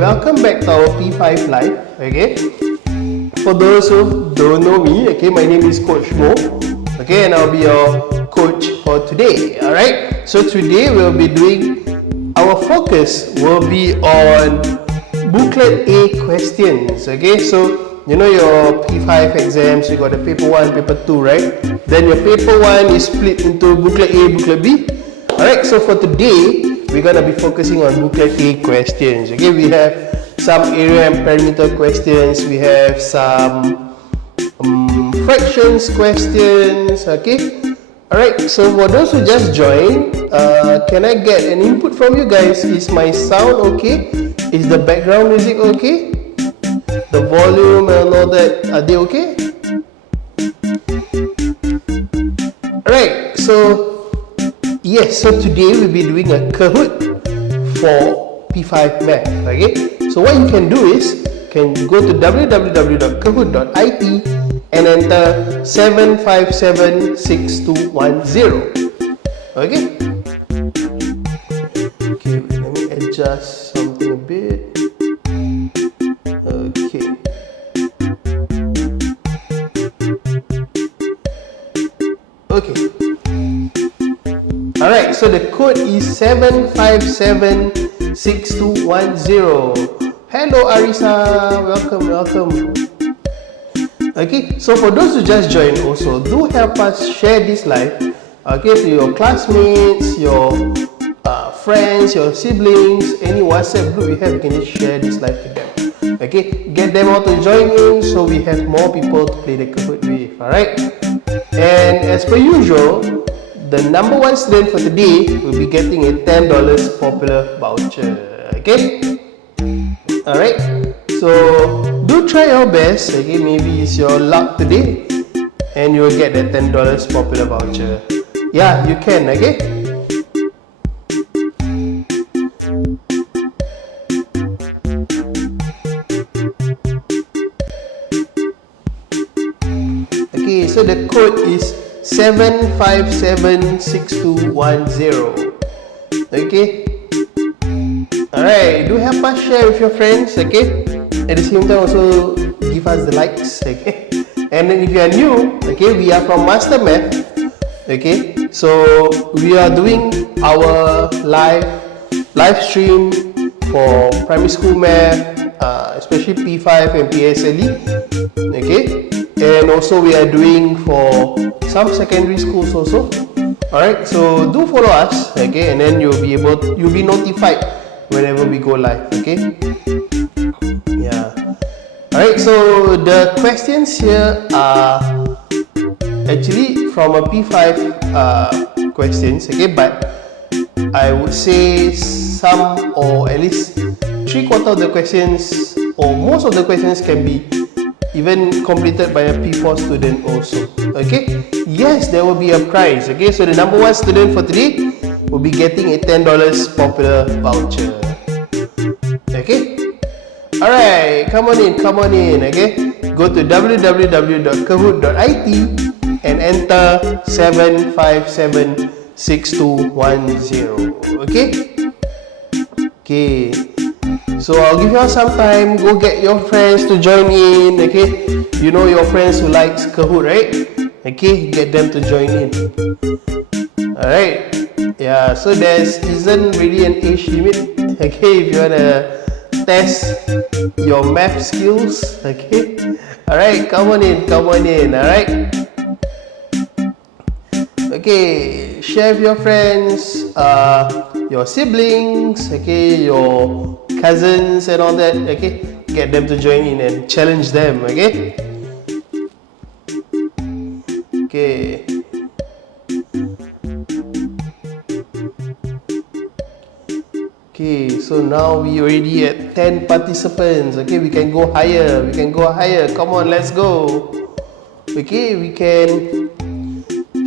welcome back to our P5 Live. Okay, for those who don't know me, okay, my name is Coach Mo. Okay, and I'll be your coach for today. All right. So today we'll be doing, our focus will be on Booklet A questions. Okay, so you know your P5 exams, you got the paper 1, paper 2, right? Then your paper 1 is split into Booklet A, Booklet B. Alright, so for today, we're going to be focusing on Booklet A questions. Okay, we have some area and perimeter questions, we have some fractions questions. Okay, alright, so for those who just joined, can I get an input from you guys? Is my sound okay? Is the background music okay? The volume and all that, are they okay? Alright, so yes, so today we'll be doing a Kahoot for P5 Math. Okay, so what you can do is, can go to www.kahoot.it and enter 7576210. Okay, let me adjust something a bit. Okay. Okay. Alright, so the code is 7576210. Hello Arisa, welcome. Okay, so for those who just joined also, do help us share this live, okay, to your classmates, your friends, your siblings, any WhatsApp group you have, you can just share this live to them. Okay, get them all to join in so we have more people to play the Kahoot with. Alright, and as per usual, the number 1 student for today will be getting a $10 popular voucher. Okay, alright, so do try your best. Okay, maybe it's your luck today and you'll get that $10 popular voucher. Yeah, you can. Okay, so the code is 7576210. Okay, alright, do help us share with your friends. Okay, at the same time also give us the likes. Okay, and then if you are new, okay, we are from MasterMaths. Okay, so we are doing our live stream for primary school math, especially P5 and PSLE. Okay, and also we are doing for some secondary schools also. Alright, so do follow us. Okay, and then you'll be notified whenever we go live. Okay, yeah. Alright, so the questions here are actually from a P5 questions. Okay, but I would say some, or at least 3/4 of the questions, or most of the questions, can be even completed by a P4 student also. Okay, yes, there will be a prize. Okay, so the number 1 student for today will be getting a $10 popular voucher. Okay, alright, come on in. Okay, go to www.kahoot.it and enter 7576210. Okay, so I'll give you all some time. Go get your friends to join in. Okay, you know your friends who likes Kahoot, right? Okay, get them to join in. Alright, yeah, so there isn't really an age limit. Okay, if you wanna test your math skills. Okay, alright, come on in. Alright, okay, share with your friends, your siblings, okay, your cousins and all that. Okay, get them to join in and challenge them. Okay, okay. Okay, so now we already at 10 participants. Okay, we can go higher. Come on, let's go. Okay, we can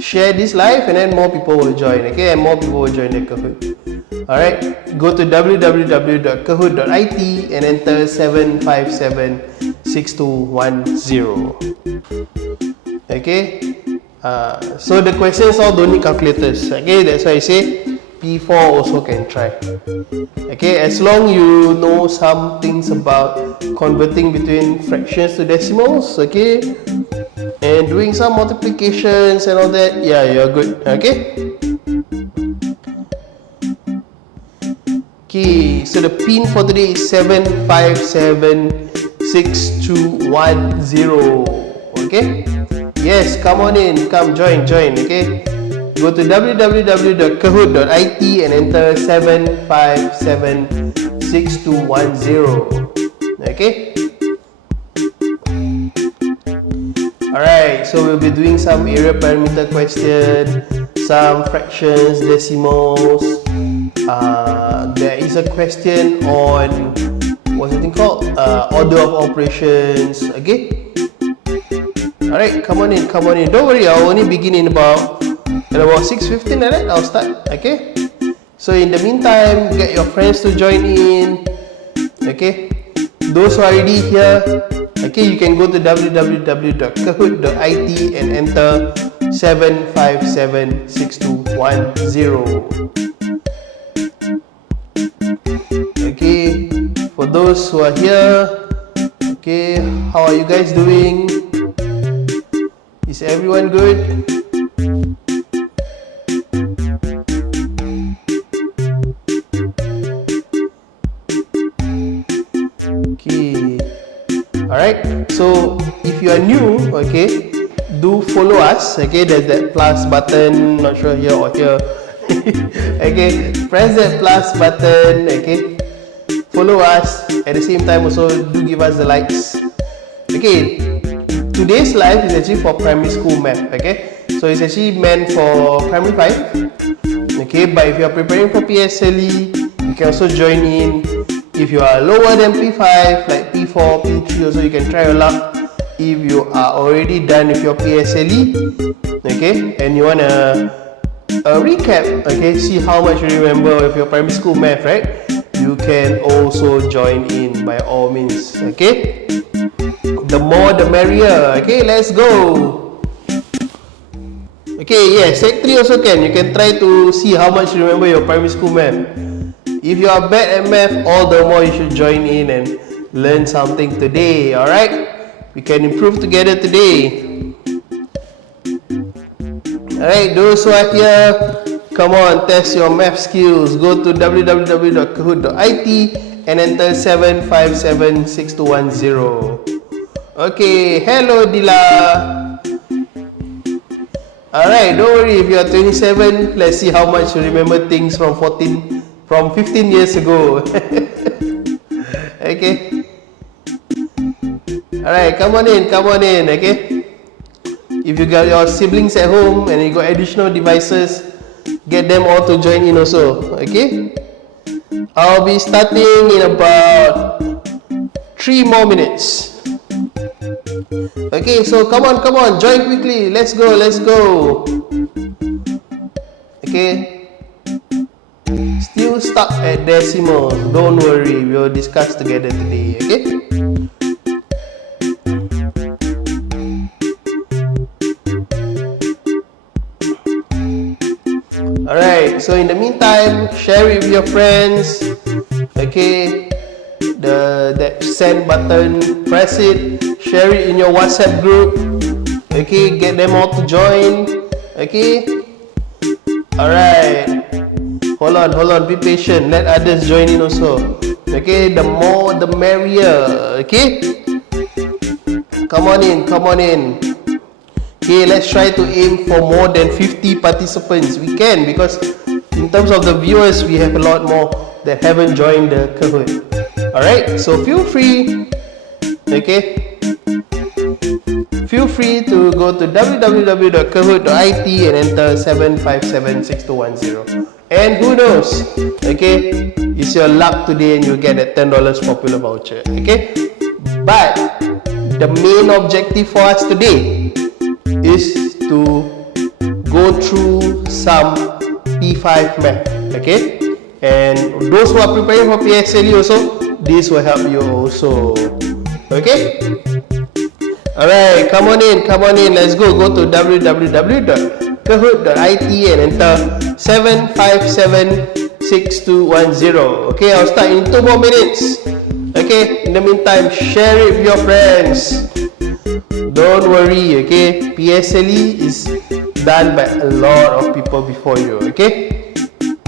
share this live and then more people will join. Okay, and more people will join the Kahoot. Alright, go to www.kahoot.it and enter 7576210. Okay, so the questions all don't need calculators. Okay, that's why I say P4 also can try. Okay, as long you know some things about converting between fractions to decimals, okay, and doing some multiplications and all that, yeah, you're good. Okay. Okay, so the pin for today is 7576210. Okay. Yes, come on in, come join. Okay. Go to www.kahoot.it and enter 7576210. Okay. Alright, so we'll be doing some area parameter question, some fractions, decimals. There is a question on what's the thing called? Order of operations. Okay. Alright, come on in. Don't worry, I'll only begin in about 6:15 like that. I'll start. Okay. So in the meantime, get your friends to join in. Okay. Those who are already here, okay, you can go to www.kahoot.it and enter 7576210. Okay, for those who are here, okay, how are you guys doing? Is everyone good? Okay. Alright, so if you are new, okay, do follow us. Okay, there's that plus button, not sure here or here. Okay, press that plus button. Okay, follow us. At the same time, also do give us the likes. Okay, today's live is actually for primary school math. Okay, so it's actually meant for primary 5. Okay, but if you are preparing for PSLE, you can also join in. If you are lower than P5, like P4, P3, also you can try your luck. If you are already done with your PSLE, okay, and you want a recap, okay, see how much you remember of your primary school math, right? You can also join in by all means. Okay, the more the merrier. Okay, let's go. Okay, yes, Sec 3 also can. You can try to see how much you remember your primary school math. If you are bad at math, all the more you should join in and learn something today. Alright, we can improve together today. Alright, those who are here, come on, test your math skills. Go to www.kahoot.it and enter 7576210. Okay, hello Dila. Alright, don't worry if you are 27. Let's see how much you remember things from 15 years ago. Okay. Alright, come on in. Okay. If you got your siblings at home and you got additional devices, get them all to join in also. Okay. I'll be starting in about 3 more minutes. Okay, so come on, join quickly. Let's go. Okay. Still stuck at decimals. Don't worry, we'll discuss together today. Okay. Alright, so in the meantime, share it with your friends. Okay, that send button, press it, share it in your WhatsApp group. Okay, get them all to join. Okay. Alright. Hold on, be patient. Let others join in also. Okay, the more the merrier. Okay. Come on in. Okay, let's try to aim for more than 50 participants. We can, because in terms of the viewers, we have a lot more that haven't joined the Kahoot. Alright, so feel free. Okay. Feel free to go to www.kahoot.it and enter 7576210. And who knows, okay, it's your luck today and you'll get a $10 popular voucher. Okay, but the main objective for us today is to go through some P5 math. Okay, and those who are preparing for PSLE also, this will help you also. Okay. Alright, come on in. Let's go to www.kahoot.it 𝐿𝐴𝐻𝐿.IT and enter 7576210. Okay, I'll start in 2 more minutes. Okay, in the meantime, share it with your friends. Don't worry, okay? PSLE is done by a lot of people before you, okay?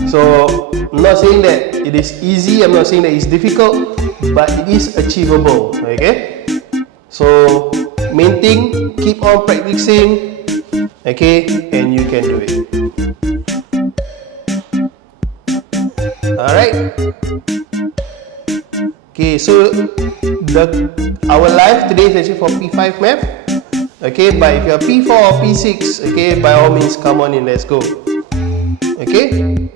So, I'm not saying that it is easy, I'm not saying that it's difficult, but it is achievable, okay? So, main thing, keep on practicing, okay? And you can do it. Alright? Okay, so our live today is actually for P5 Math. Okay, but if you're P4 or P6, okay, by all means, come on in, let's go. Okay?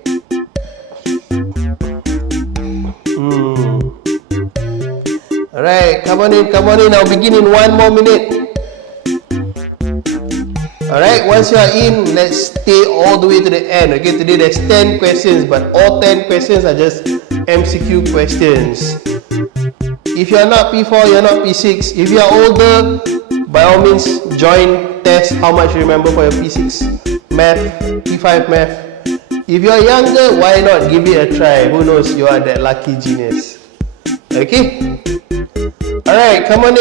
Alright, come on in, I'll begin in 1 more minute. Alright, once you are in, let's stay all the way to the end. Okay, today there's 10 questions, but all 10 questions are just MCQ questions. If you're not P4, you're not P6. If you're older, by all means, join, test how much you remember for your P6 Math, P5 Math. If you're younger, why not give it a try? Who knows, you are that lucky genius. Okay? Alright, come on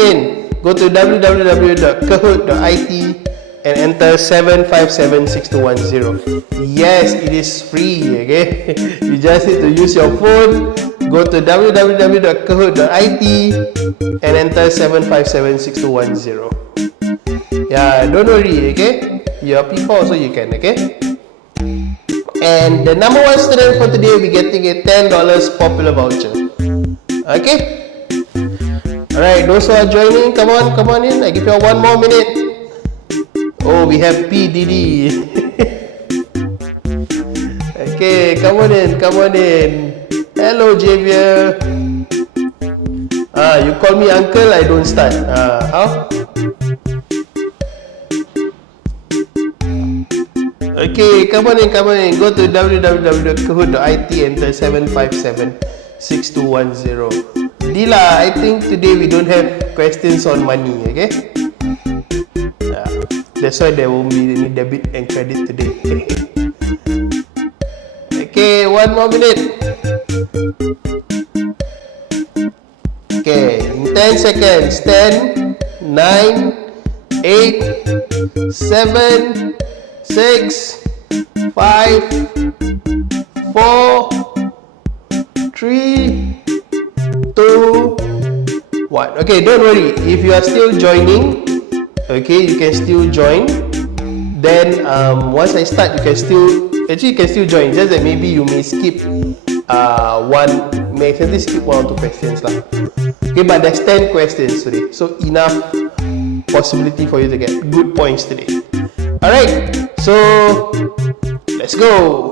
in. Go to www.𝐿𝐴𝐻𝐿.IT and enter 7576210. Yes, it is free, okay? You just need to use your phone. Go to www.𝐿𝐴𝐻𝐿.IT and enter 7576210. Yeah, don't worry, okay? You're P4 also you can, okay? And the number 1 student for today will be getting a $10 popular voucher. Okay? Alright, those who are joining, come on in. I give you 1 more minute. Oh, we have PDD. Okay, come on in. Hello, Javier. You call me uncle, I don't start. How? Okay, come on in. Go to www.𝐿𝐴𝐻𝐿.IT, enter 7576210. Dila, I think today we don't have questions on money, okay? That's why there won't be any debit and credit today. Okay, 1 more minute. Okay, in 10 seconds. 10, 9, 8, 7, 6, 5, 4, 3, 2, 1. Okay, don't worry. If you are still joining, okay, you can still join. Then once I start, you can still join. Just that maybe you may skip skip 1 or 2 questions lah. Okay, but there's 10 questions today, so enough possibility for you to get good points today. Alright, so let's go.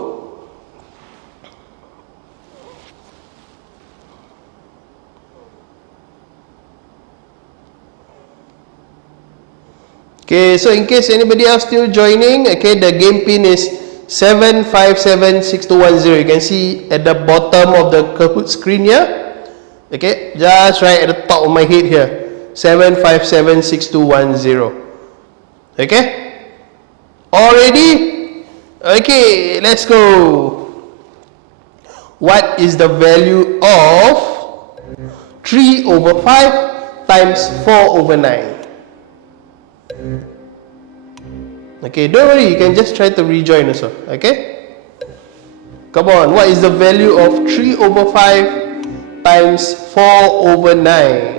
Okay, so in case anybody else still joining, okay, the game pin is 7576210. You can see at the bottom of the Kahoot screen here. Okay, just right at the top of my head here. 7576210. Okay? All ready? Okay, let's go. What is the value of 3/5 times 4/9? Okay, don't worry, you can just try to rejoin also. Okay? Come on, what is the value of 3/5 times 4/9?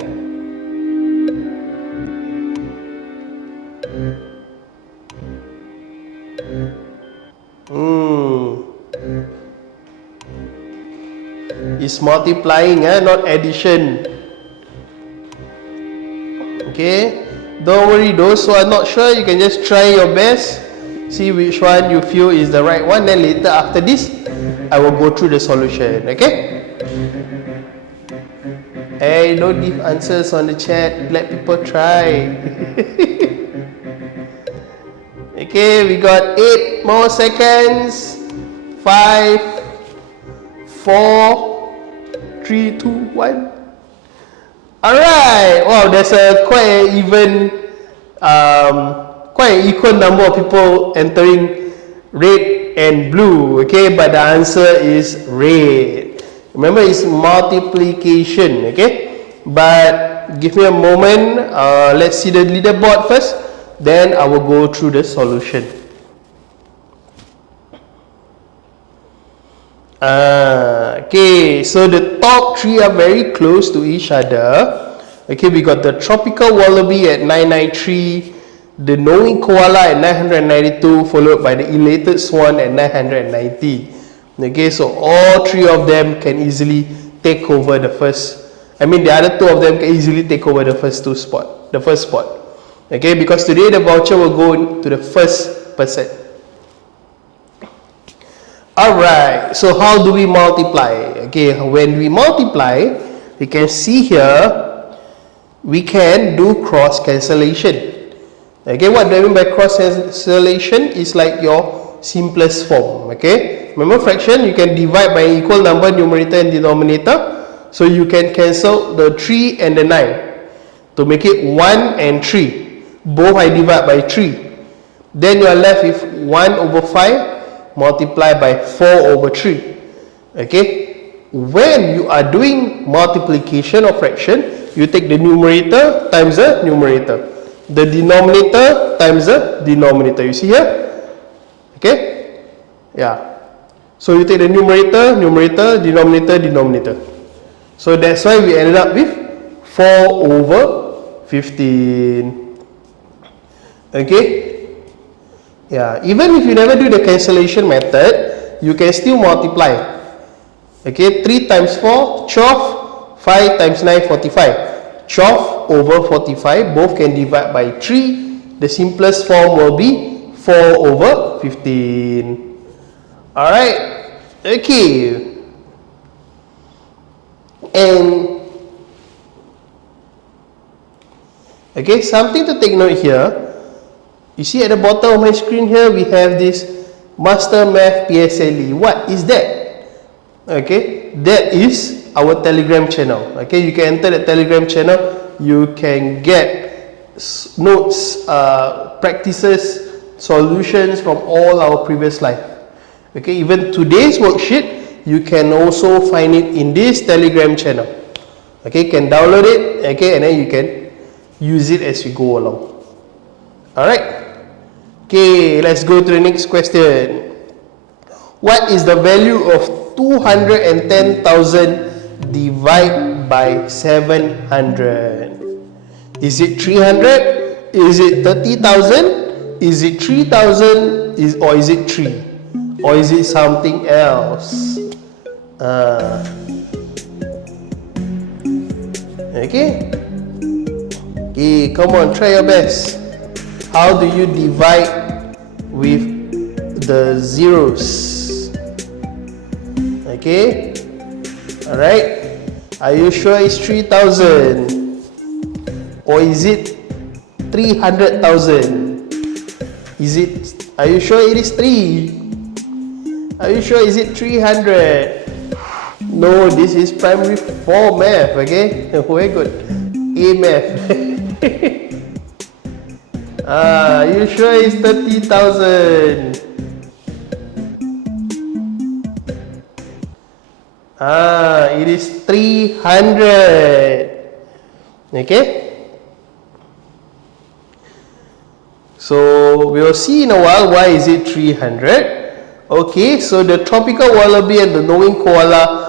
It's multiplying, not addition. Okay? Don't worry, those who are not sure, you can just try your best. See which one you feel is the right one. Then later after this, I will go through the solution. Okay? Hey, don't leave answers on the chat. Let people try. Okay, we got 8 more seconds. 5, 4, 3, 2, 1. Alright, wow, there's a quite even quite an equal number of people entering red and blue, okay, but the answer is red. Remember, it's multiplication, okay, but give me a moment. Let's see the leaderboard first, then I will go through the solution. Okay, so the top three are very close to each other. Okay, we got the tropical wallaby at 993, the knowing koala at 992, followed by the elated swan at 990. Okay, so all three of them can easily take over the first. The other two of them can easily take over the first spot. Okay, because today the voucher will go to the first person. Alright, so how do we multiply? Okay, when we multiply, we can see here, we can do cross cancellation. Okay, what do I mean by cross cancellation? Is like your simplest form. Okay, remember fraction, you can divide by an equal number, numerator and denominator. So you can cancel the 3 and the 9 to make it 1 and 3. Both I divide by 3. Then you are left with 1 over 5 multiplied by 4 over 3. Okay, when you are doing multiplication or fraction, you take the numerator times the numerator, the denominator times the denominator. You see here? Okay, yeah. So you take the numerator, denominator, denominator. So that's why we ended up with 4 over 15. Okay. Yeah, even if you never do the cancellation method, you can still multiply. Okay, 3 times 4, 12, 5 times 9, 45. 12 over 45, both can divide by 3. The simplest form will be 4 over 15. Alright, okay. And, okay, something to take note here. You see at the bottom of my screen here, we have this MasterMaths PSLE. What is that? Okay, that is our Telegram channel. Okay, you can enter the Telegram channel. You can get notes, practices, solutions from all our previous life. Okay, even today's worksheet, you can also find it in this Telegram channel. Okay, you can download it. Okay, and then you can use it as we go along. Alright. Okay, let's go to the next question. What is the value of 210,000 divided by 700? Is it 300? Is it 30,000? Is it 3,000? Or is it 3? Or is it something else? Okay. Okay, come on, try your best. How do you divide with the zeros? Okay, alright. Are you sure it's 3,000? Or is it 300,000? Are you sure it is 3? Are you sure is it 300? No, this is primary 4 math, okay? Very good. A math. You sure it's 30,000? It is 300. Okay? So we'll see in a while why is it 300. Okay, so the tropical wallaby and the knowing koala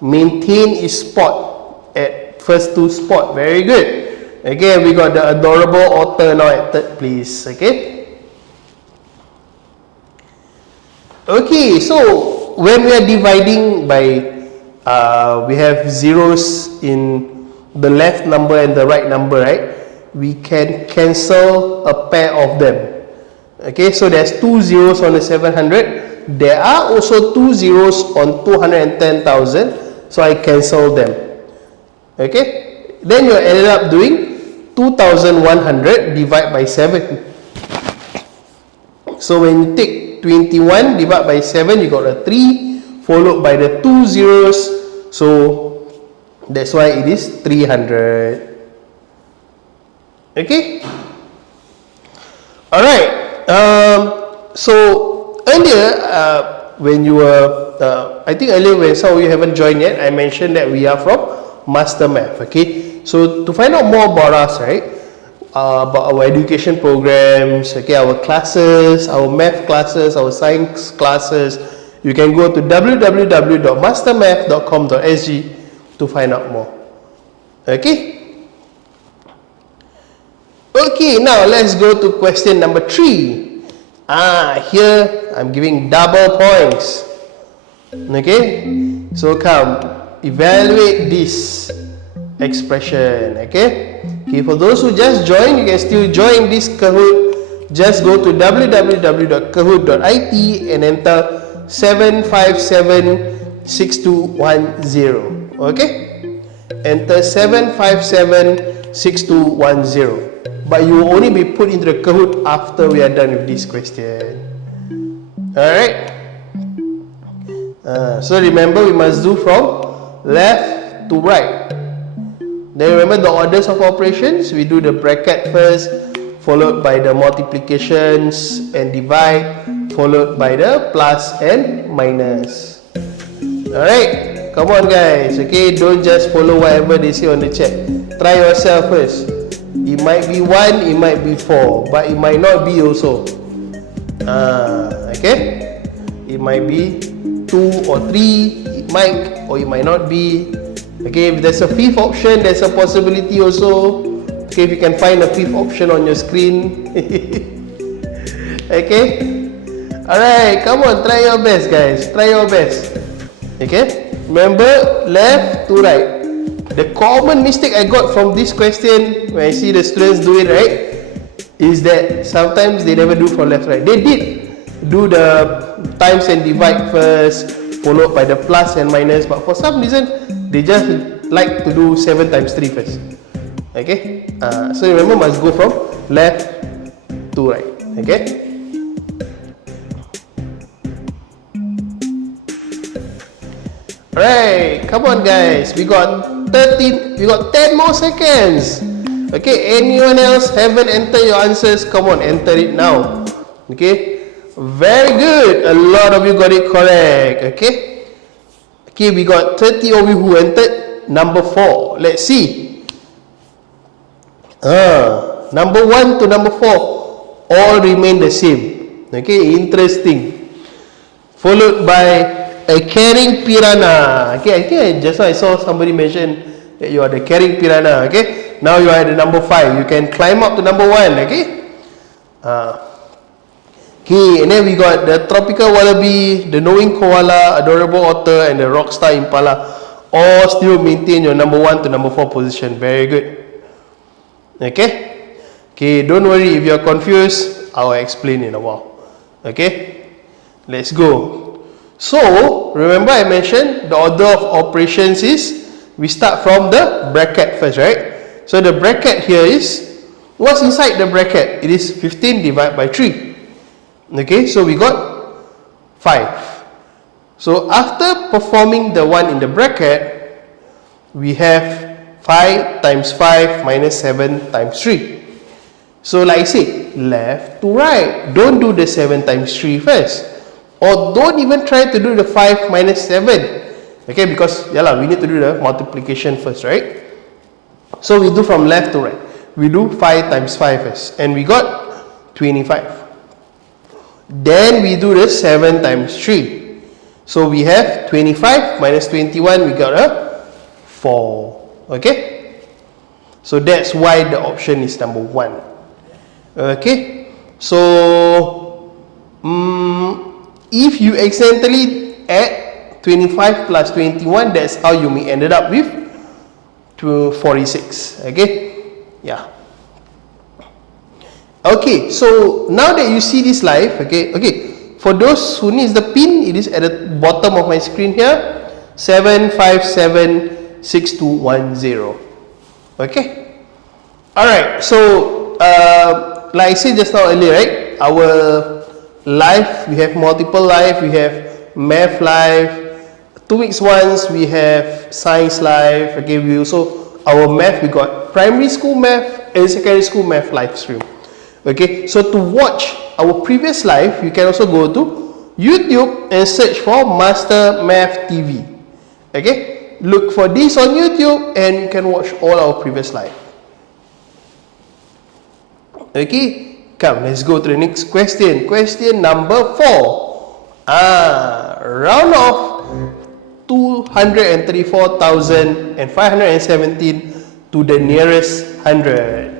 maintain its spot at first 2 spot. Very good. Again, we got the adorable otter now at 3rd place. Okay. Okay, so when we are dividing by, we have zeros in the left number and the right number, right? We can cancel a pair of them. Okay, so there's 2 zeros on the 700. There are also 2 zeros on 210,000. So I cancel them. Okay, then you ended up doing 2,100 divided by 7. So when you take 21 divided by 7, you got a 3 followed by the 2 zeros. So that's why it is 300. Okay. Alright, so earlier, when you were, I think earlier when some of you haven't joined yet, I mentioned that we are from MasterMath, okay? So to find out more about us, right, about our education programs, okay, our classes, our math classes, our science classes, you can go to www.mastermath.com.sg to find out more, okay? Okay, now let's go to question number 3. Here I'm giving double points. Okay, so come evaluate this expression. Okay, for those who just joined, you can still join this Kahoot. Just go to www.kahoot.it and enter 7576210. Okay, enter 7576210. But you will only be put into the Kahoot after we are done with this question. Alright. So remember, we must do from left to right. Then remember the orders of operations. We do the bracket first, followed by the multiplications and divide, followed by the plus and minus. Alright. Come on guys. Okay, don't just follow whatever they say on the chat. Try yourself first. It might be 1, it might be 4, but it might not be also. Okay? It might be 2 or 3, it might or it might not be. Okay, if there's a fifth option, there's a possibility also. Okay, if you can find a fifth option on your screen. Okay? Alright, come on, try your best guys. Try your best. Okay? Remember, left to right. The common mistake I got from this question when I see the students do it, right, is that sometimes they never do from left to right. They did do the times and divide first, followed by the plus and minus, but for some reason they just like to do 7 times 3 first. Okay, so remember, must go from left to right. Okay. Alright, come on guys, we got 10 more seconds. Okay, anyone else haven't entered your answers? Come on, enter it now. Okay, very good. A lot of you got it correct. Okay, we got 30 of you who entered number 4. Let's see. Number 1 to number 4 all remain the same. Okay, interesting. Followed by a caring piranha. Okay, I think just now I saw somebody mention that you are the caring piranha. Okay, now you are at the number 5. You can climb up to number 1. Okay. Okay, and then we got the tropical wallaby, the knowing koala, adorable otter, and the rockstar impala. All still maintain your number 1 to number 4 position. Very good. Okay. Okay, don't worry if you are confused. I'll explain in a while. Okay, let's go. So, remember I mentioned the order of operations is we start from the bracket first, right? So the bracket here is, what's inside the bracket? It is 15 divided by 3. Okay, so we got 5. So after performing the one in the bracket, we have 5 times 5 minus 7 times 3. So like I said, left to right. Don't do the 7 times 3 first. Or don't even try to do the 5 minus 7. Okay, because we need to do the multiplication first, right? So we do from left to right. We do 5 times 5 first. And we got 25. Then we do the 7 times 3. So we have 25 minus 21. We got a 4. Okay? So that's why the option is number 1. Okay? So, if you accidentally add 25 plus 21, that's how you may ended up with 46. Okay, yeah. Okay, so now that you see this live, okay, for those who needs the pin, it is at the bottom of my screen here, 7576210. Okay, all right. So like I said just now earlier, right, our live, we have multiple live, we have math live, 2 weeks once we have science live. Okay, we also, our math, we got primary school math and secondary school math live stream. Okay, so to watch our previous live, you can also go to YouTube and search for MasterMathsTV. Okay, look for this on YouTube and you can watch all our previous live. Okay, come, let's go to the next question. Question number 4. Round off 234,517 to the nearest 100.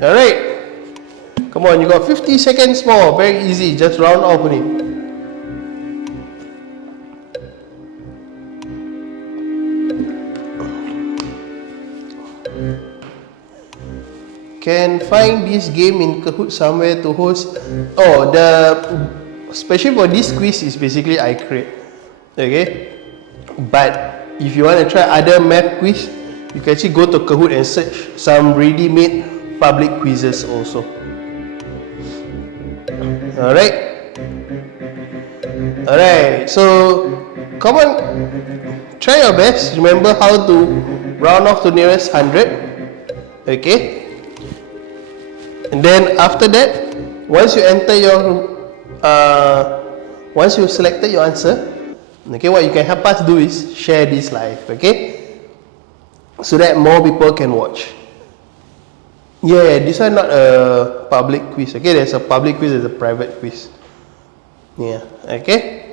Alright, come on, you got 50 seconds more. Very easy, just round off only. Can find this game in Kahoot somewhere to host. Oh, especially for this quiz is basically I create. Okay, but if you want to try other math quiz, you can actually go to Kahoot and search some ready-made public quizzes also. Alright, so come on, try your best. Remember how to round off to nearest 100. Okay, and then after that, once you enter your once you've selected your answer, okay, what you can help us do is share this live, okay, so that more people can watch. Yeah, this one not a public quiz. Okay, there's a public quiz, there's a private quiz. Yeah, okay.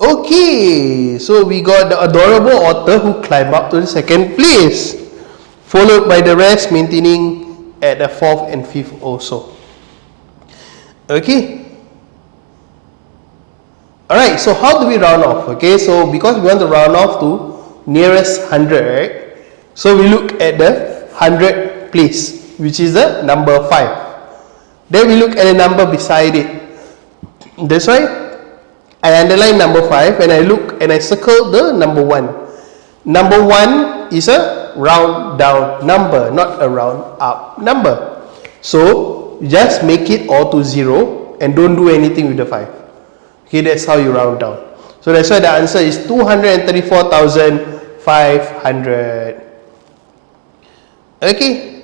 Okay, so we got the adorable otter who climbed up to the 2nd place, followed by the rest maintaining at the 4th and 5th also. Okay. Alright, so how do we round off? Okay, so because we want to round off to nearest 100, right? So we look at the 100th place, which is the number 5. Then we look at the number beside it. That's why I underline number 5 and I look and I circle the number 1. Number 1 is a round down number, not a round up number. So just make it all to 0 and don't do anything with the 5. Okay, that's how you round down. So that's why the answer is 234,500. Okay.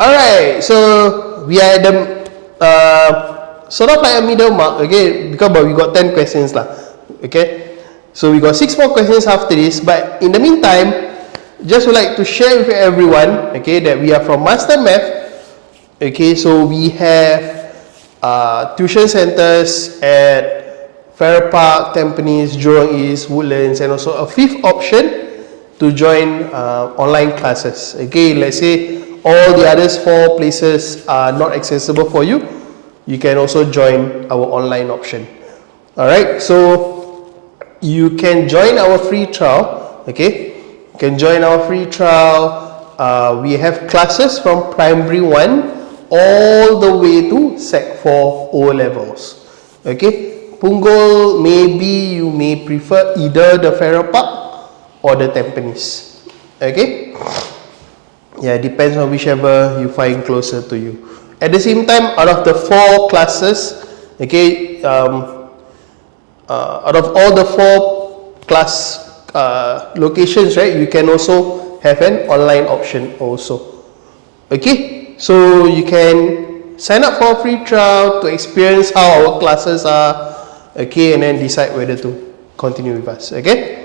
Alright, so we are at the sort of like a middle mark, okay, because we got 10 questions lah. Okay, so we got 6 more questions after this, but in the meantime, just would like to share with everyone, okay, that we are from MasterMath. Okay, so we have tuition centers at Farrer Park, Tampines, Jurong East, Woodlands, and also a 5th option to join online classes. Okay, let's say all the others 4 places are not accessible for you, you can also join our online option. Alright, so you can join our free trial. Okay, you can join our free trial. We have classes from primary 1 all the way to Sec 4 O levels. Okay, Punggol, maybe you may prefer either the Farrer Park or the Tampines. Okay, yeah, depends on whichever you find closer to you. At the same time, out of the 4 classes, okay, out of all the 4 class locations, right, you can also have an online option also. Okay, so you can sign up for a free trial to experience how our classes are, okay, and then decide whether to continue with us. Okay,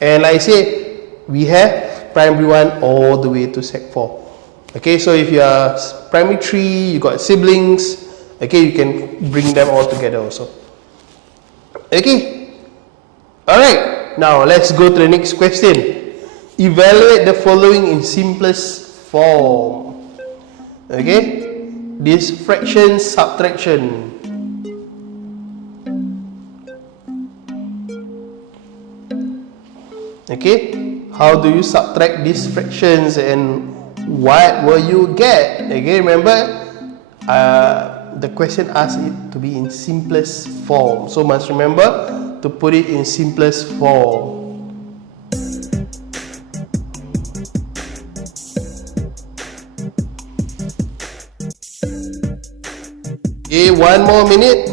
and like I say, we have primary 1 all the way to Sec 4. Okay, so if you are primary 3, you got siblings, okay, you can bring them all together also. Okay, alright, now let's go to the next question. Evaluate the following in simplest form. Okay, this fraction subtraction. Okay, how do you subtract these fractions and what will you get? Okay, remember the question asks it to be in simplest form, so must remember to put it in simplest form. Okay, 1 more minute.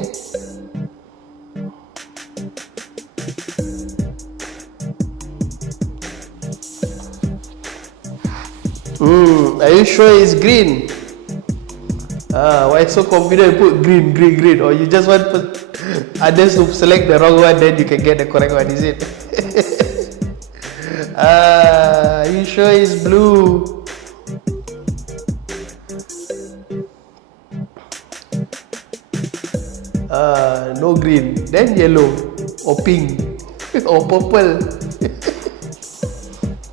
Are you sure it's green? Why so confident put green, green, green? Or you just want others to select the wrong one, then you can get the correct one, is it? Are you sure it's blue? No green, then yellow or pink or purple.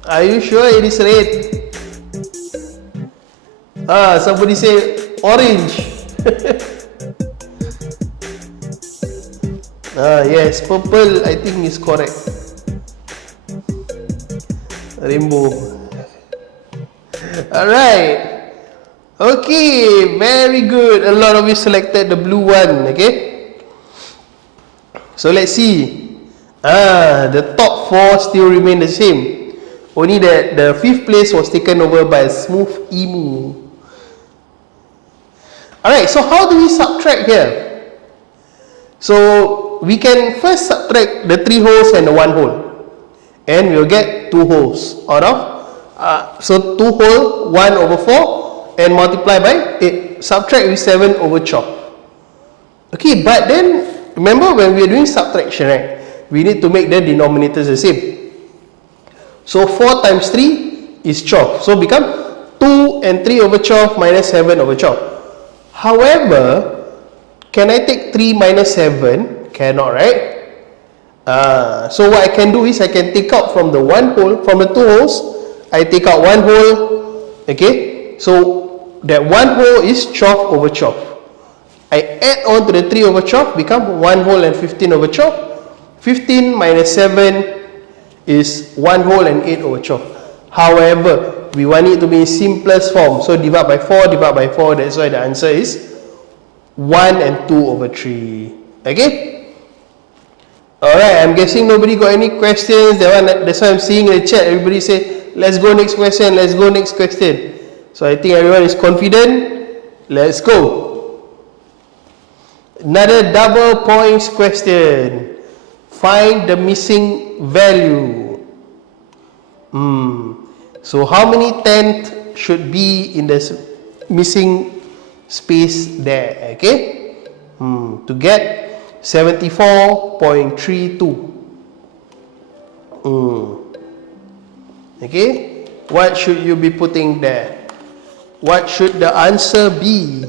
Are you sure it is red? Somebody say orange. Yes, purple I think is correct. Rainbow. Alright. Okay, very good. A lot of you selected the blue one. Okay. So let's see. The top 4 still remain the same. Only that the 5th place was taken over by Smooth Emu. Alright, so how do we subtract here? So we can first subtract the 3 holes and the 1 hole. And we'll get 2 holes out of. So 2 whole, 1 over 4, and multiply by 8. Subtract with 7 over 12. Okay, but then, remember when we are doing subtraction, right? We need to make the denominators the same. So 4 times 3 is 12. So become 2 and 3 over 12 minus 7 over 12. However, can I take 3 minus 7? Cannot, right? So what I can do is I can take out from the 1 hole, from the 2 holes, I take out 1 hole. Okay, so that 1 hole is 12 over 12. I add on to the 3 over 12, become 1 whole and 15 over 12. 15 minus 7 is 1 whole and 8 over 12. However, we want it to be in simplest form. So divide by 4, divide by 4. That's why the answer is 1 and 2 over 3. Okay? Alright, I'm guessing nobody got any questions. That's why I'm seeing in the chat. Everybody say, let's go next question, let's go next question. So I think everyone is confident. Let's go. Another double points question. Find the missing value. So how many tenths should be in the missing space there? Okay, to get 74.32. Okay, what should you be putting there? What should the answer be?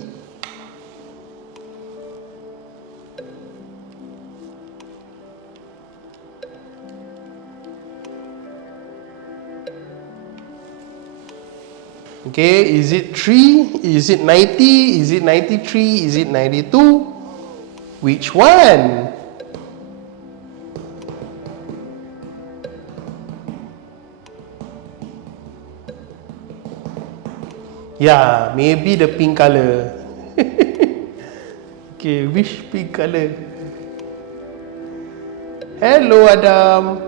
Okay, is it 3? Is it 90? Is it 93? Is it 92? Which one? Yeah, maybe the pink color. Okay, which pink color? Hello, Adam.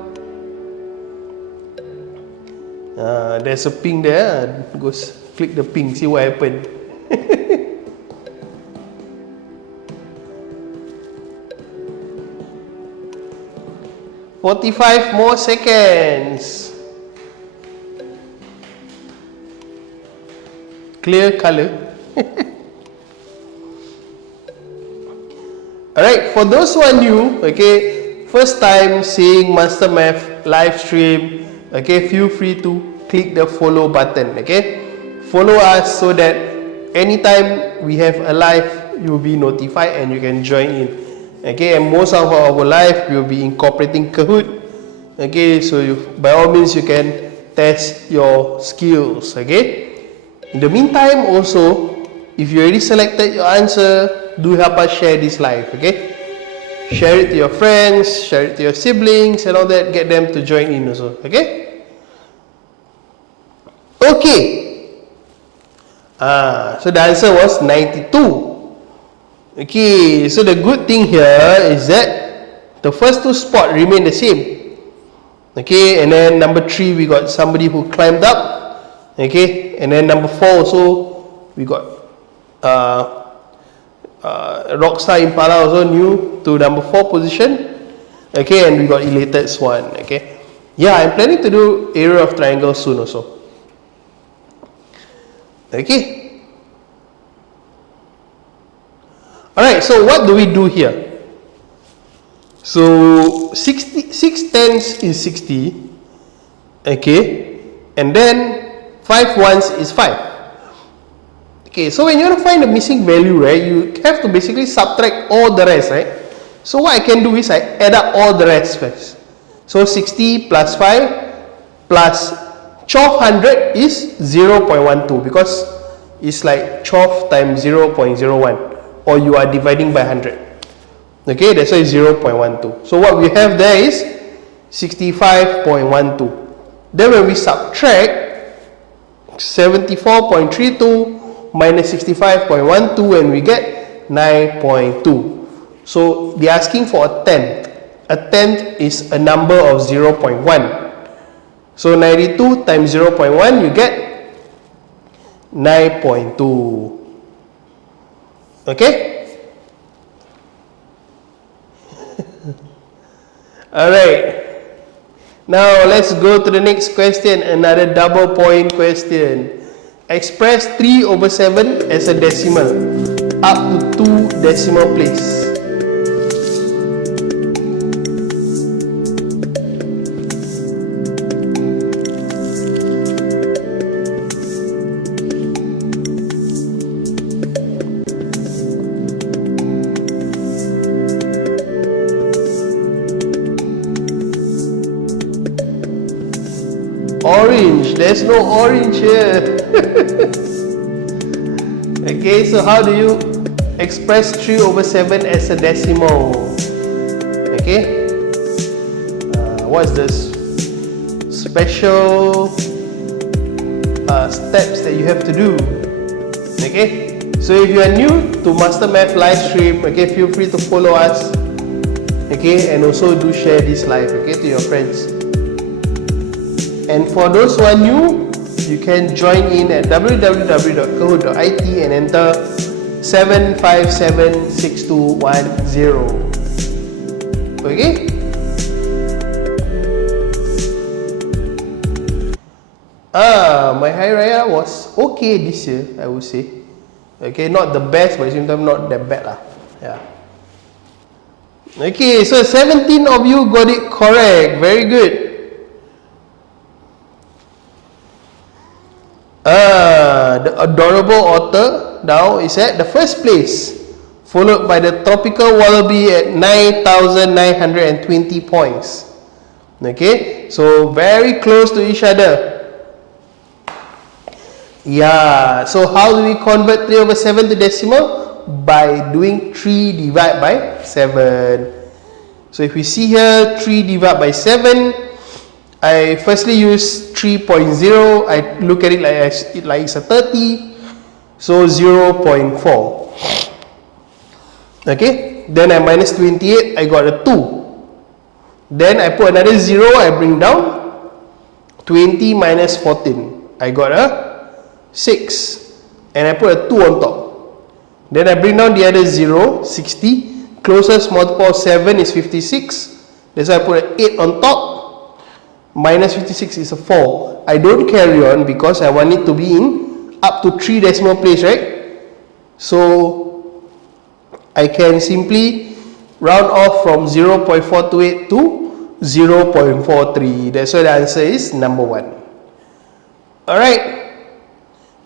There's a pink there. Go click the pink, see what happened. "45 more seconds." Clear color. Alright, for those who are new, okay, first time seeing MasterMath live stream, okay, feel free to click the follow button. Okay, follow us so that anytime we have a live, you will be notified and you can join in. Okay, and most of our live will be incorporating Kahoot. Okay, so by all means you can test your skills. Okay, in the meantime also, if you already selected your answer, do help us share this live. Okay, share it to your friends, share it to your siblings and all that, get them to join in also. Okay. Okay. So the answer was 92. Okay, so the good thing here is that the first 2 spots remain the same. Okay, and then number 3 we got somebody who climbed up. Okay, and then number 4 also we got Rockstar Impala also new to number 4 position. Okay, and we got Elated Swan. Okay, yeah, I'm planning to do area of triangle soon also. Okay. Alright, so what do we do here? So 6 tenths is 60, okay, and then 5 ones is 5. Okay, so when you want to find the missing value, right, you have to basically subtract all the rest, right? So what I can do is I add up all the rest first. So 60 plus 5 plus 1200 is 0.12 because it's like 12 times 0.01, or you are dividing by 100. Okay, that's why it's 0.12. So what we have there is 65.12. Then when we subtract 74.32 minus 65.12, and we get 9.2. So they're asking for a tenth. A tenth is a number of 0.1. So 92 times 0.1, you get 9.2. Okay? Alright. Now let's go to the next question, another double point question. Express 3/7 as a decimal up to 2 decimal place. Orange, there's no orange here. Okay, so how do you express 3/7 as a decimal? Okay, what's this special steps that you have to do? Okay, so if you are new to MasterMath live stream, okay, feel free to follow us. Okay, and also do share this live, okay, to your friends. And for those who are new, you can join in at www.𝐿.it and enter 7576210. Okay? My Hari Raya was okay this year, I would say. Okay, not the best, but sometimes not that bad lah. Yeah. Okay, so 17 of you got it correct. Very good. The adorable otter now is at the first place, followed by the tropical wallaby at 9,920 points. Okay, so very close to each other. Yeah, so how do we convert 3/7 to decimal? By doing 3 divided by 7. So if we see here 3 divided by 7, I firstly use 3.0. I look at it like it's a 30, so 0.4. Okay, then I minus 28, I got a 2. Then I put another 0, I bring down 20 minus 14, I got a 6, and I put a 2 on top. Then I bring down the other 0, 60. Closest multiple of 7 is 56. That's why I put an 8 on top. Minus 56 is a 4. I don't carry on because I want it to be in up to 3 decimal place, right? So I can simply round off from 0.428 to 0.43. That's why the answer is number 1. Alright.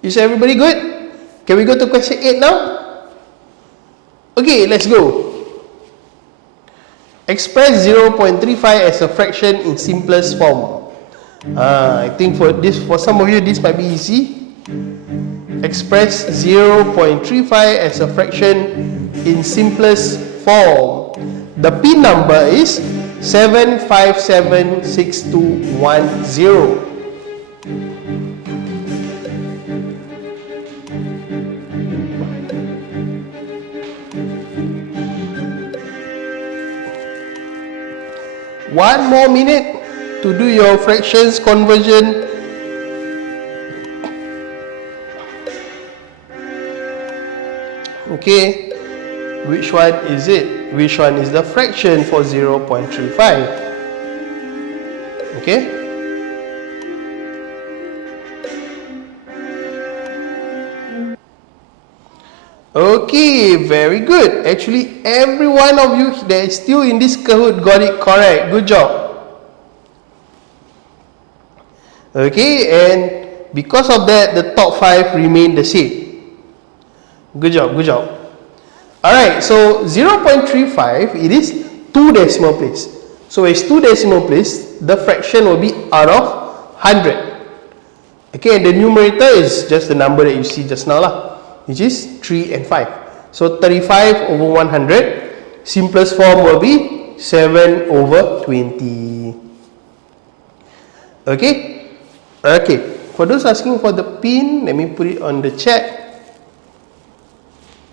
Is everybody good? Can we go to question 8 now? Okay, let's go. Express 0.35 as a fraction in simplest form. I think for some of you, this might be easy. Express 0.35 as a fraction in simplest form. The P number is 7576210. One more minute to do your fractions conversion. Okay, which one is it? Which one is the fraction for 0.35? Okay. Okay, very good. Actually, every one of you that is still in this Kahoot got it correct. Good job. Okay, and because of that, the top 5 remain the same. Good job, good job. Alright, so 0.35, it is 2 decimal place. So it's 2 decimal place, the fraction will be out of 100. Okay, and the numerator is just the number that you see just now lah, which is 3 and 5. So 35 over 100, simplest form will be 7 over 20. Okay, okay. For those asking for the pin, let me put it on the chat.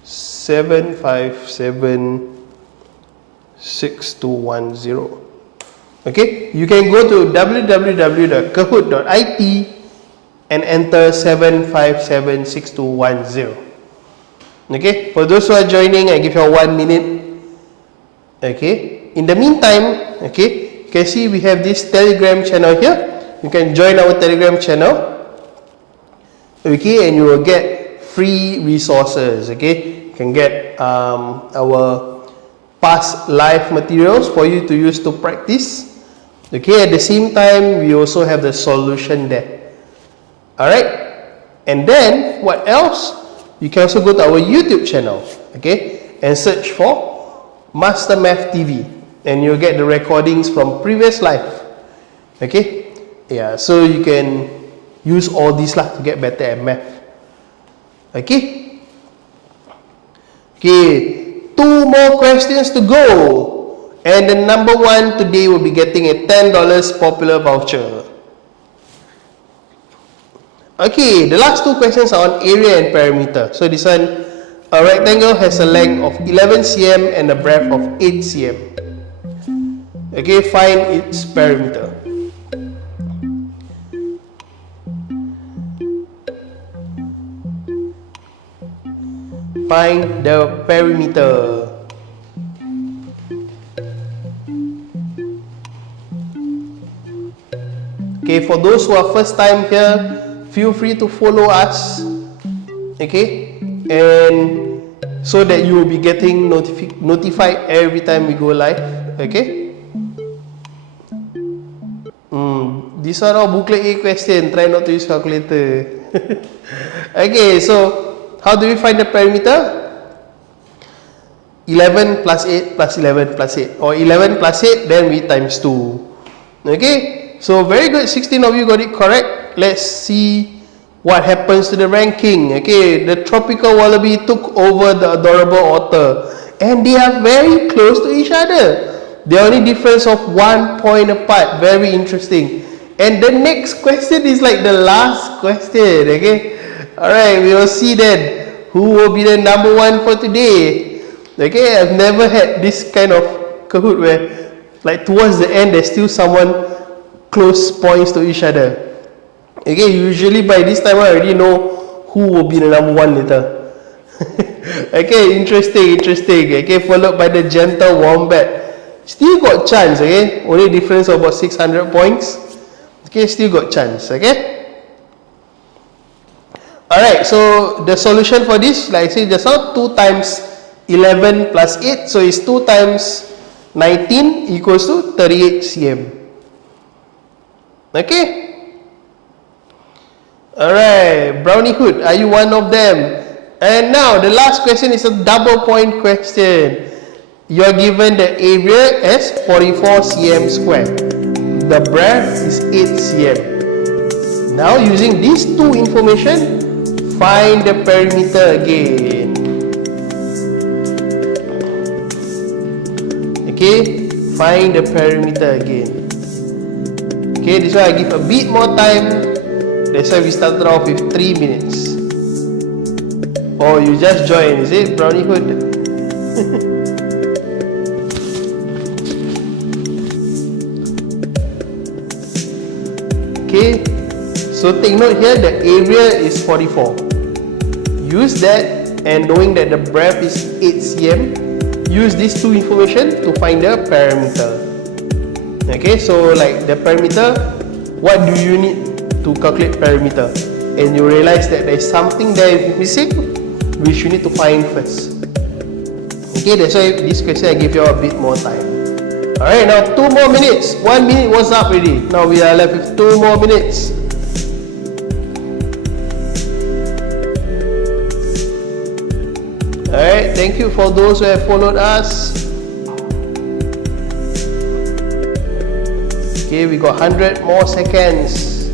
7576210. Okay, you can go to www.kahoot.it and enter 7576210. Okay, for those who are joining, I give you 1 minute. Okay, in the meantime, okay, you can see we have this Telegram channel here. You can join our Telegram channel. Okay, and you will get free resources. Okay, you can get our past live materials for you to use to practice. Okay, at the same time, we also have the solution there. Alright, and then what else? You can also go to our YouTube channel, okay, and search for MasterMathsTV, and you'll get the recordings from previous live. Okay, yeah, so you can use all these lah to get better at math. Okay, okay, 2 more questions to go, and the number 1 today will be getting a $10 popular voucher. Okay, the last 2 questions are on area and perimeter. So this one, a rectangle has a length of 11 cm and a breadth of 8 cm. Okay, find its perimeter. Find the perimeter. Okay, for those who are first time here, feel free to follow us, okay, and so that you will be getting notified every time we go live. Okay, these are all booklet A question. Try not to use calculator. Okay, so how do we find the perimeter? 11 plus 8 plus 11 plus 8, or 11 plus 8, then we times 2. Okay, so very good, 16 of you got it correct. Let's see what happens to the ranking. Okay, the tropical wallaby took over the adorable otter, and they are very close to each other. The only difference of 1 point apart. Very interesting. And the next question is like the last question. Okay, alright, we will see then who will be the number 1 for today. Okay, I've never had this kind of Kahoot where like towards the end there's still someone close points to each other. Okay, usually by this time I already know who will be the number 1 later. Okay, interesting. Okay, followed by the gentle wombat. Still got chance, okay? Only difference of about 600 points. Okay, still got chance, okay? Alright, so the solution for this, like I said just now, 2 times 11 plus 8, so it's 2 times 19 equals to 38 cm. Okay? Alright, Brownie Hood, are you one of them? And now, the last question is a double point question. You are given the area as 44 cm squared. The breadth is 8 cm. Now, using these 2 information, find the perimeter again. Okay, find the perimeter again. Okay, this one I give a bit more time. That's why we started off with 3 minutes. Oh, you just joined, is it, Brownie Hood? Okay, so take note here, the area is 44. Use that, and knowing that the breadth is 8 cm, use these 2 information to find the perimeter. Okay, so like the perimeter, what do you need to calculate perimeter? And you realize that there is something there missing, which you need to find first. Okay, that's why this question I give you a bit more time. Alright, now 2 more minutes. 1 minute was up already. Now we are left with 2 more minutes. Alright, thank you for those who have followed us. Okay, we got 100 more seconds.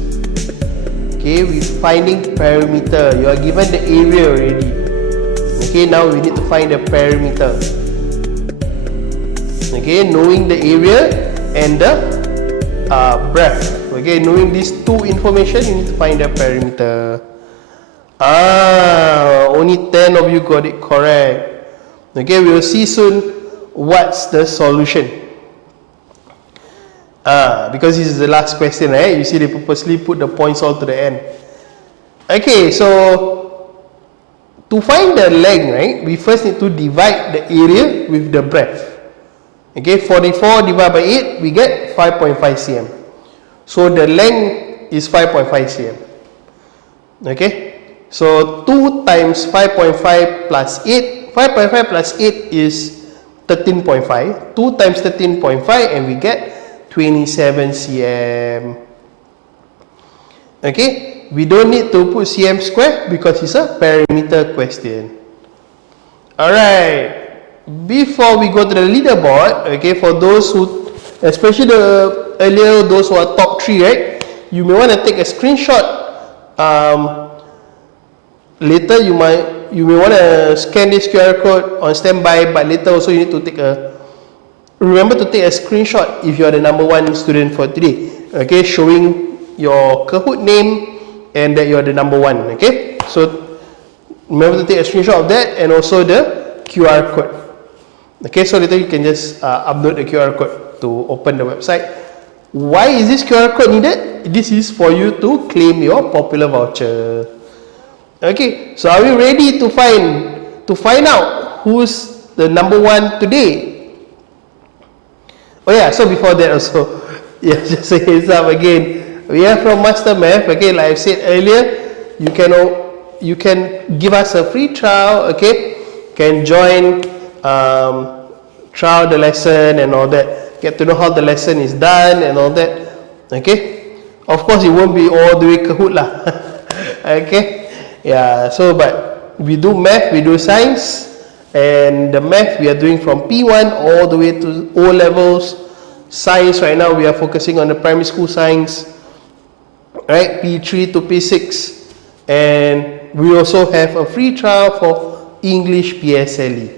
Okay, we're finding perimeter. You are given the area already. Okay, now we need to find the perimeter. Okay, knowing the area and the breadth. Okay, knowing these two information, you need to find the perimeter. Only 10 of you got it correct. Okay, we will see soon what's the solution. Because this is the last question, right? You see they purposely put the points all to the end. Okay, so to find the length, right, we first need to divide the area with the breadth. Okay, 44 divided by 8, we get 5.5 cm. So the length is 5.5 cm. Okay, so 2 times 5.5 plus 8, 5.5 plus 8 is 13.5. 2 times 13.5 and we get 27 cm. Okay, we don't need to put cm square because it's a perimeter question. Alright, before we go to the leaderboard, okay, for those who, especially the earlier, those who are top 3, right, you may want to take a screenshot. Later you may want to scan this QR code on standby, but later also you need to take a, remember to take a screenshot if you are the #1 student for today. Okay, showing your Kahoot name and that you are the #1. Okay, so remember to take a screenshot of that and also the QR code. Okay, so later you can just upload the QR code to open the website. Why is this QR code needed? This is for you to claim your popular voucher. Okay, so are we ready to find out who's the #1 today? Oh yeah, so before that also, yeah, just a heads up again. We are from MasterMath. Okay, like I said earlier, you can give us a free trial. Okay, can join, trial the lesson and all that. Get to know how the lesson is done and all that. Okay, of course it won't be all the way Kahoot lah. Okay, yeah. So but we do math, we do science. And the math we are doing from P1 all the way to O levels. Science right now we are focusing on the primary school science, right? P3 to P6, and we also have a free trial for English PSLE.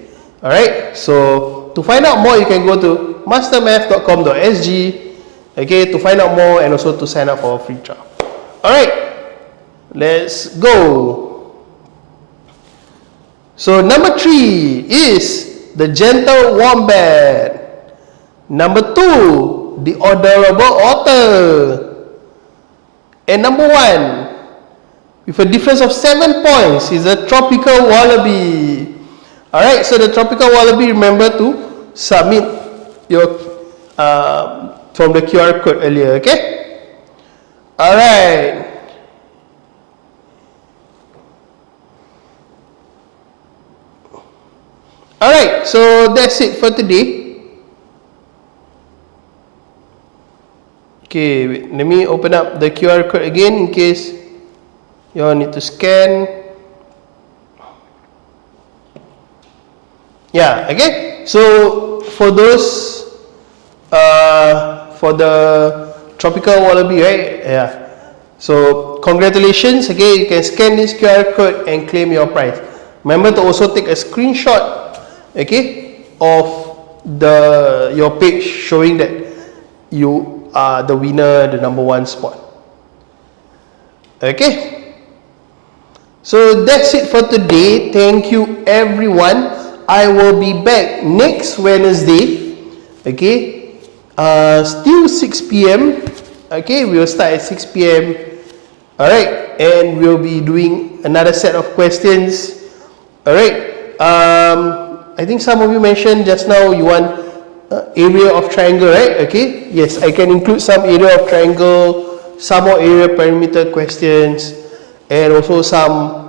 All right. So to find out more, you can go to mastermath.com.sg. Okay, to find out more and also to sign up for a free trial. All right. Let's go. So number 3 is the gentle wombat. Number 2, the adorable otter. And number 1, with a difference of 7 points, is a tropical wallaby. Alright, so the tropical wallaby, remember to submit your from the QR code earlier, okay? Alright. Alright, so that's it for today. Okay, wait, let me open up the QR code again in case you all need to scan. Yeah, okay. So for those for the tropical wallaby, right? Yeah. So congratulations. Okay, you can scan this QR code and claim your prize. Remember to also take a screenshot, okay, of your page showing that you are the winner, the #1 spot. Okay, so that's it for today. Thank you everyone. I will be back next Wednesday. Okay, still 6 p.m. Okay, we will start at 6 p.m. Alright, and we'll be doing another set of questions. Alright, I think some of you mentioned just now you want area of triangle, right? Okay, yes, I can include some area of triangle, some more area perimeter questions, and also some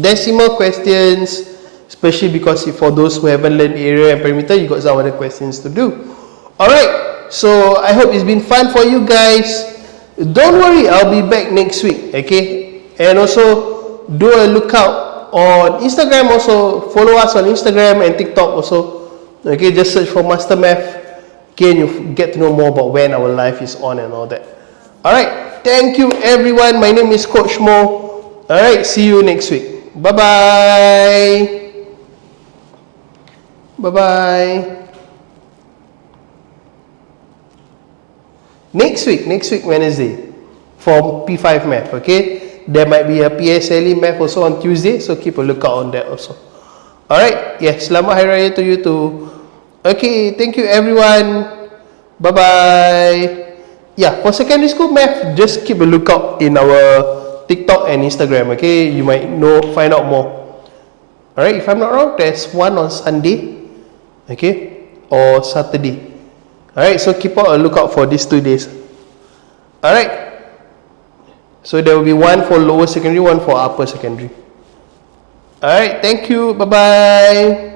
decimal questions, especially because for those who haven't learned area and perimeter, you got some other questions to do. Alright, so I hope it's been fun for you guys. Don't worry, I'll be back next week, okay? And also, do a lookout on Instagram also. Follow us on Instagram and TikTok also. Okay, just search for MasterMath. Okay, and you get to know more about when our live is on and all that. Alright, thank you everyone. My name is Coach Mo. Alright, see you next week. Bye-bye. Bye-bye. Next week, Wednesday, for P5 Math, okay? There might be a PSLE Math also on Tuesday, so keep a lookout on that also. Alright, yes, selamat Hari Raya to you too. Okay, thank you everyone. Bye-bye. Yeah, for secondary school Math, just keep a lookout in our TikTok and Instagram, okay? You might find out more. Alright, if I'm not wrong, there's one on Sunday, okay? Or Saturday. Alright, so keep a lookout for these 2 days. Alright. So there will be one for lower secondary, one for upper secondary. Alright, thank you. Bye-bye.